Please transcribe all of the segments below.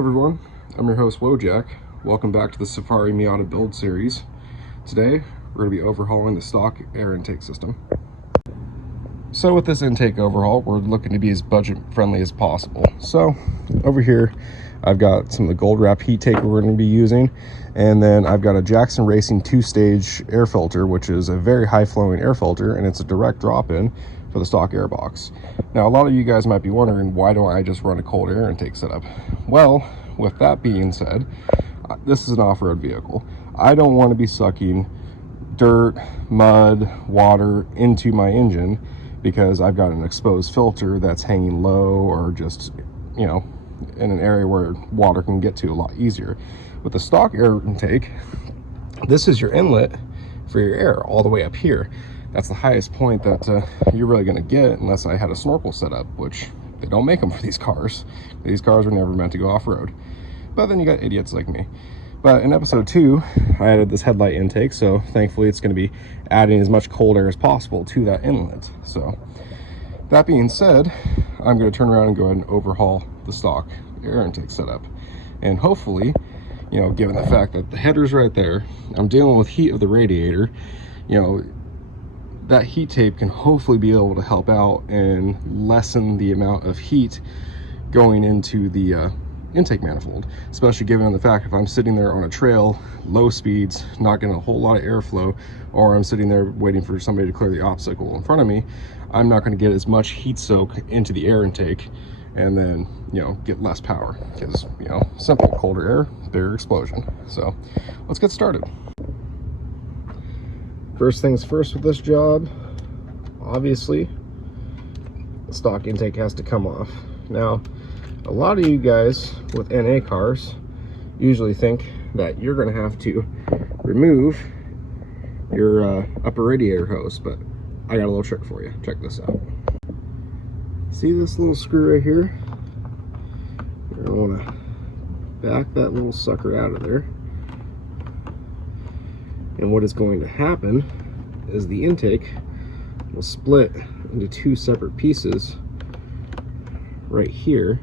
everyone, I'm your host Wojak. Welcome back to the Safari Miata build series. Today we're going to be overhauling the stock air intake system. So with this intake overhaul, we're looking to be as budget friendly as possible. So over here I've got some of the gold wrap heat tape we're going to be using, and then I've got a Jackson Racing 2-stage air filter, which is a very high flowing air filter, and it's a direct drop-in for the stock air box. Now, a lot of you guys might be wondering, why don't I just run a cold air intake setup? Well, with that being said, this is an off-road vehicle. I don't want to be sucking dirt, mud, water into my engine because I've got an exposed filter that's hanging low, or just, you know, in an area where water can get to a lot easier. With the stock air intake, this is your inlet for your air all the way up here. That's the highest point that you're really going to get, unless I had a snorkel set up, which they don't make them for these cars. These cars are never meant to go off-road. But then you got idiots like me. But in episode 2, I added this headlight intake, so thankfully it's going to be adding as much cold air as possible to that inlet. So that being said, I'm going to turn around and go ahead and overhaul the stock air intake setup. And hopefully, you know, given the fact that the header's right there, I'm dealing with heat of the radiator, you know, that heat tape can hopefully be able to help out and lessen the amount of heat going into the intake manifold, especially given the fact if I'm sitting there on a trail, low speeds, not getting a whole lot of airflow, or I'm sitting there waiting for somebody to clear the obstacle in front of me, I'm not going to get as much heat soak into the air intake, and then, you know, get less power, because, you know, simple, colder air, bigger explosion. So let's get started. First things first with this job, obviously, the stock intake has to come off. Now, a lot of you guys with NA cars usually think that you're going to have to remove your upper radiator hose, but I got a little trick for you. Check this out. See this little screw right here? You're going to want to back that little sucker out of there. And what is going to happen is the intake will split into 2 separate pieces right here.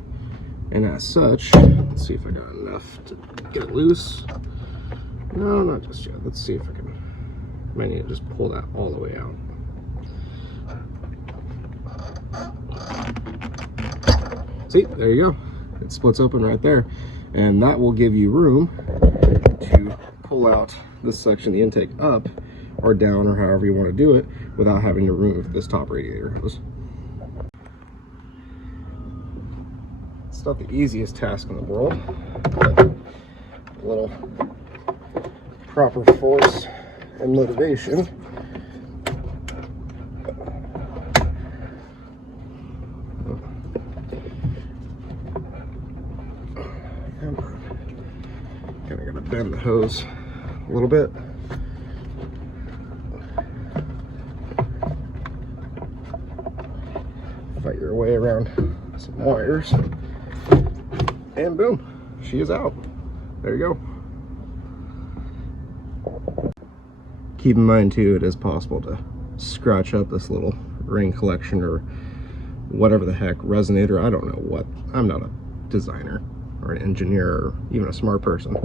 And as such, let's see if I got enough to get it loose. No, not just yet. Let's see if I can. Might need to just pull that all the way out. See, there you go. It splits open right there. And that will give you room to pull out this section of the intake up or down, or however you want to do it, without having to remove this top radiator hose. It's not the easiest task in the world, but a little proper force and motivation. Come on. Kind of gotta bend the hose a little bit. Fight your way around some wires. And boom, she is out. There you go. Keep in mind too, it is possible to scratch up this little ring collection or whatever the heck, resonator, I don't know what. I'm not a designer or an engineer or even a smart person.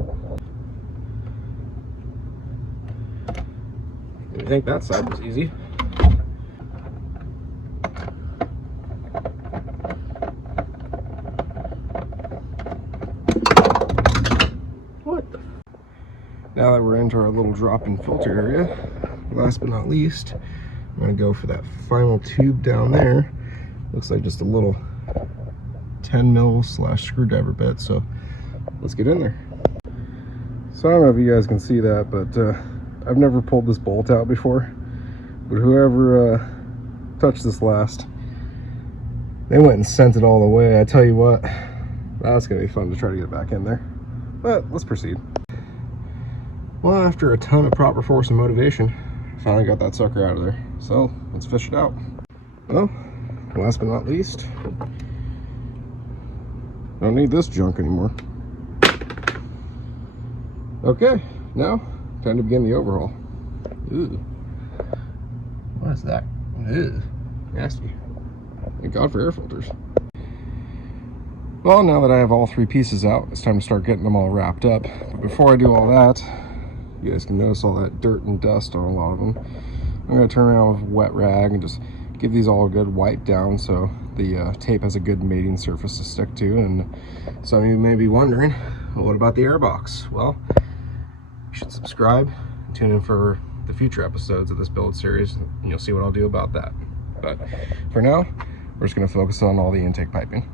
I think that side was easy. What the? Now that we're into our little drop-in filter area, last but not least, I'm going to go for that final tube down there. Looks like just a little 10 mil / screwdriver bit, so let's get in there. So I don't know if you guys can see that, but I've never pulled this bolt out before, but whoever touched this last, they went and sent it all the way. I tell you what, that's gonna be fun to try to get back in there, but let's proceed. Well, after a ton of proper force and motivation, I finally got that sucker out of there, so let's fish it out. Well, last but not least, don't need this junk anymore. Okay, now time to begin the overhaul. Ooh, what is that? Ew, nasty. Thank God for air filters. Well, now that I have all three pieces out, it's time to start getting them all wrapped up. But before I do all that, you guys can notice all that dirt and dust on a lot of them. I'm going to turn around with a wet rag and just give these all a good wipe down so the tape has a good mating surface to stick to. And some of you may be wondering, well, what about the airbox? Well, you should subscribe and tune in for the future episodes of this build series, and you'll see what I'll do about that. But for now, we're just going to focus on all the intake piping.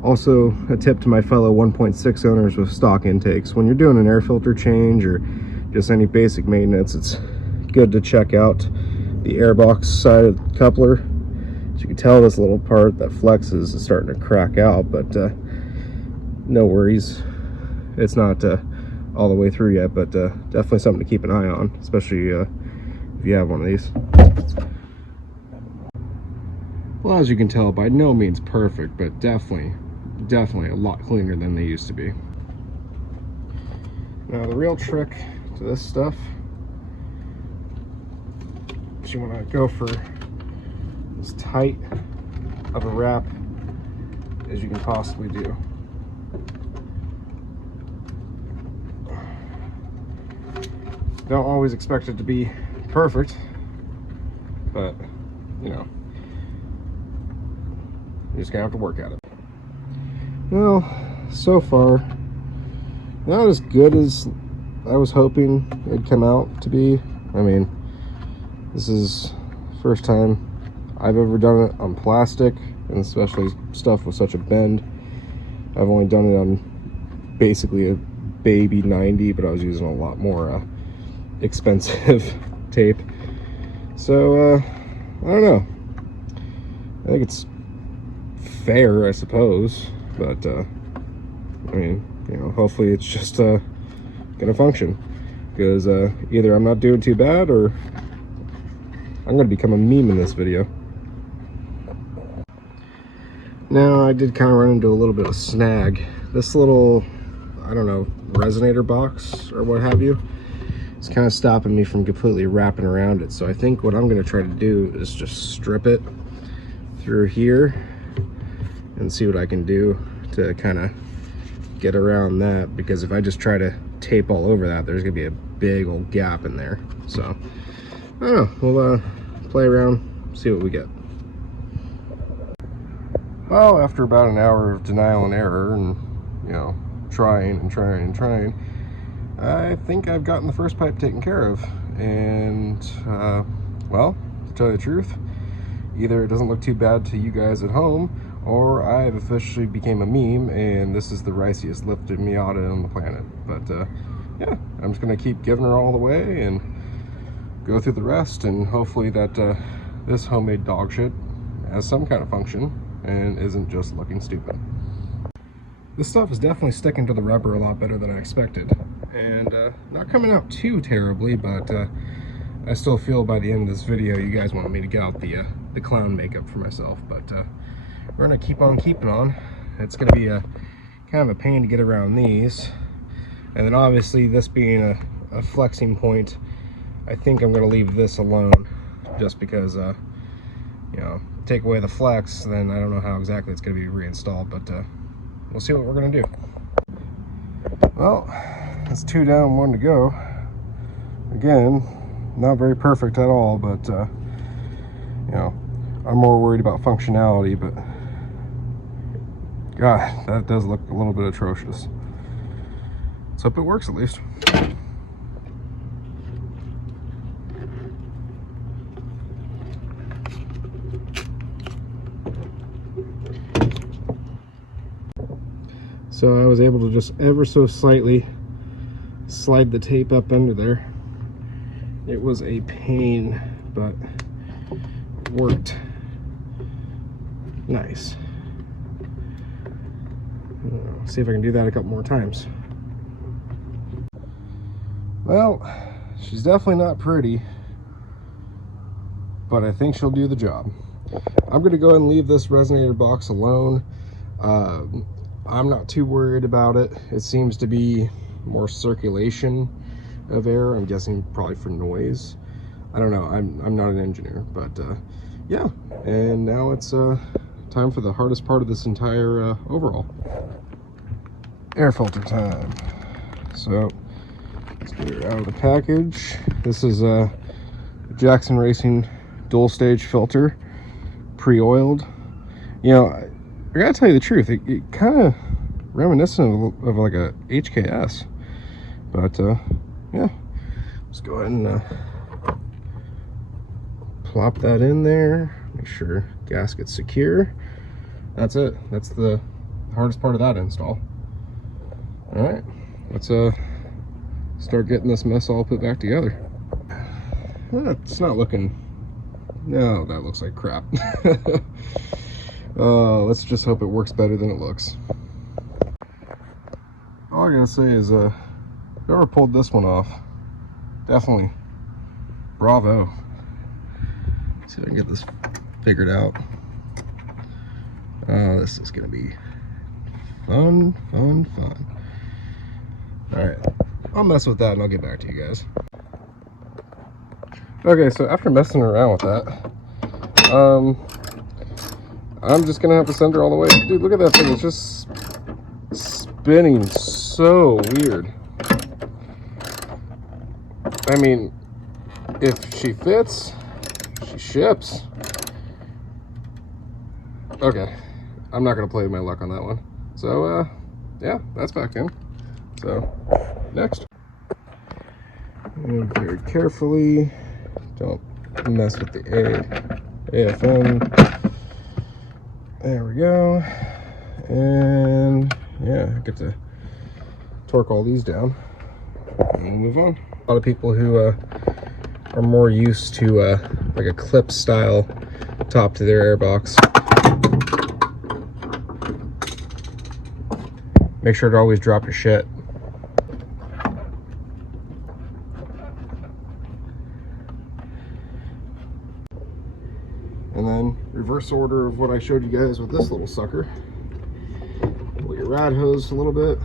Also, a tip to my fellow 1.6 owners with stock intakes: when you're doing an air filter change or just any basic maintenance, it's good to check out the airbox side of the coupler. As you can tell, this little part that flexes is starting to crack out, but no worries, it's not all the way through yet, but definitely something to keep an eye on, especially if you have one of these. Well, as you can tell, by no means perfect, but definitely a lot cleaner than they used to be. Now, the real trick to this stuff is you want to go for as tight of a wrap as you can possibly do. Don't always expect it to be perfect, but you know, you're just gonna have to work at it. Well, so far, not as good as I was hoping it'd come out to be. I mean, this is the first time I've ever done it on plastic, and especially stuff with such a bend. I've only done it on basically a baby 90, but I was using a lot more expensive tape. So, I don't know. I think it's fair, I suppose, but I mean, you know, hopefully it's just gonna function, because either I'm not doing too bad or I'm gonna become a meme in this video. Now, I did kind of run into a little bit of a snag. This little, I don't know, resonator box or what have you, it's kind of stopping me from completely wrapping around it. So I think what I'm gonna try to do is just strip it through here and see what I can do to kind of get around that, because if I just try to tape all over that, there's gonna be a big old gap in there. So I don't know, we'll play around, see what we get. Well, after about an hour of denial and error and, you know, trying, I think I've gotten the first pipe taken care of. And well, to tell you the truth, either it doesn't look too bad to you guys at home, or I've officially became a meme and this is the riciest lifted Miata on the planet. But yeah, I'm just gonna keep giving her all the way and go through the rest, and hopefully that this homemade dog shit has some kind of function and isn't just looking stupid. This stuff is definitely sticking to the rubber a lot better than I expected, and not coming out too terribly, but I still feel by the end of this video you guys want me to get out the clown makeup for myself. But we're gonna keep on keeping on. It's gonna be a kind of a pain to get around these, and then obviously this being a flexing point, I think I'm gonna leave this alone, just because you know, take away the flex, then I don't know how exactly it's gonna be reinstalled, but we'll see what we're gonna do. Well, it's 2 down, 1 to go. Again, not very perfect at all, but you know, I'm more worried about functionality. But God, that does look a little bit atrocious. Let's hope it works at least. So I was able to just ever so slightly slide the tape up under there. It was a pain, but it worked. Nice. See if I can do that a couple more times. Well, she's definitely not pretty, but I think she'll do the job. I'm gonna go ahead and leave this resonator box alone. I'm not too worried about it. It seems to be more circulation of air. I'm guessing probably for noise. I don't know. I'm not an engineer, but yeah, and now it's time for the hardest part of this entire overhaul. Air filter time. So let's get her out of the package. This is a Jackson Racing dual stage filter, pre-oiled. You know, I gotta tell you the truth, it kind of reminiscent of like a HKS, but yeah, let's go ahead and plop that in there, make sure gasket's secure. That's it. That's the hardest part of that install. All right, let's start getting this mess all put back together. It's not looking, no, that looks like crap. Let's just hope it works better than it looks. All I gotta say is whoever pulled this one off, definitely bravo. Let's see if I can get this figured out. This is gonna be fun. All right, I'll mess with that and I'll get back to you guys. Okay, so after messing around with that, I'm just gonna have to send her all the way. Dude, look at that thing, it's just spinning so weird. I mean, if she fits, she ships. Okay, I'm not gonna play my luck on that one. So yeah, that's back in. So next, and very carefully, don't mess with the AFM. There we go. And yeah, I get to torque all these down and we'll move on. A lot of people who are more used to like a clip style top to their airbox, make sure to always drop your shit. And then reverse order of what I showed you guys with this little sucker. Pull your rad hose a little bit.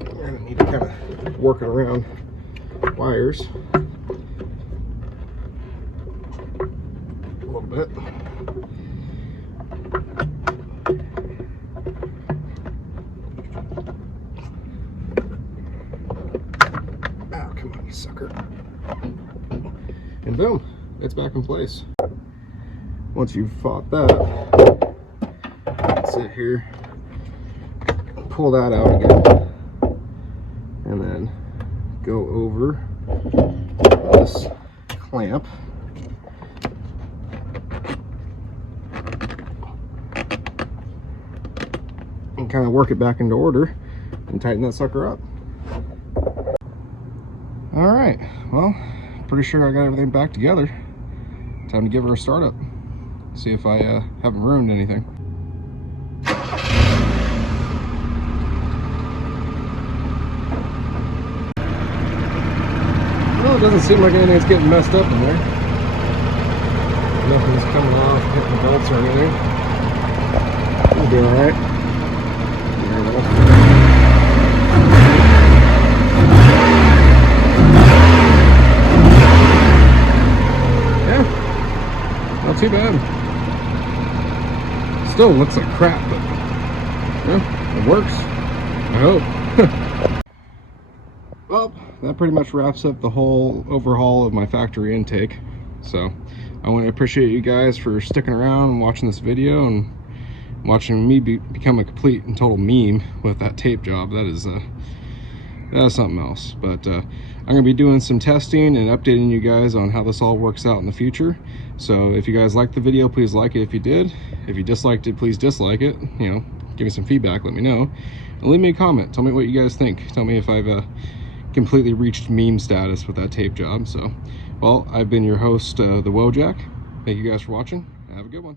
You're gonna need to kind of work it around wires a little bit. Oh, come on, you sucker. And boom, it's back in place. Once you've fought that, sit here, pull that out again, and then go over this clamp and kind of work it back into order and tighten that sucker up. All right, well, pretty sure I got everything back together. Time to give her a startup. See if I haven't ruined anything. Well, it doesn't seem like anything's getting messed up in there. Nothing's coming off, hitting belts or anything. We'll be alright. Yeah, not too bad. Still looks like crap, but yeah, it works. I hope. Well, that pretty much wraps up the whole overhaul of my factory intake. So I want to appreciate you guys for sticking around and watching this video and watching me become a complete and total meme with that tape job. That is something else. But I'm gonna be doing some testing and updating you guys on how this all works out in the future. So if you guys liked the video, please like it if you did. If you disliked it, please dislike it. You know, give me some feedback, let me know, and leave me a comment. Tell me what you guys think. Tell me if I've completely reached meme status with that tape job. So, well, I've been your host, the Wojak. Thank you guys for watching. Have a good one.